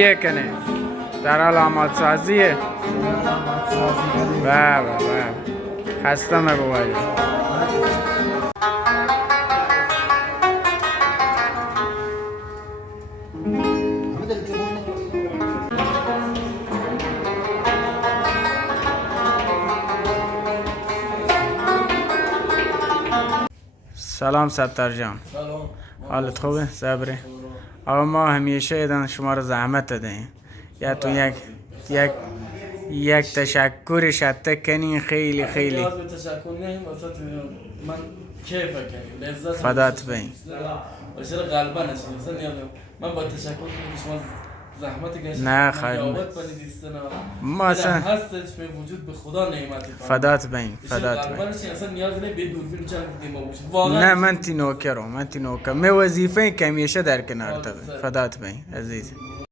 چیه کنه؟ در حال آماد سازیه؟ بابا خستم بابایی. سلام ستار جان. سلام. حالت خوبه؟ صبره؟ آقا ما همیشه ایدن شما رو زحمت دادیم. یا تو یک تشکرش حتی کنین خیلی خیلی. نیاز به تشکر نیم وسط من کیف کنیم لذت فدات بین. باشر قلبا نشین اصلا نیاز من با تشکر کنیم شما زحمت کشید نه خیر ما اصلا هستش به وجود به خدا نعمت فدات بین فدات بین. اصلا نیاز نه به دوربین چند کنیم ما باشیم واقعا نه من تی نوکرم من وظیفه که همیشه در کنار تو فدات بین عزیز.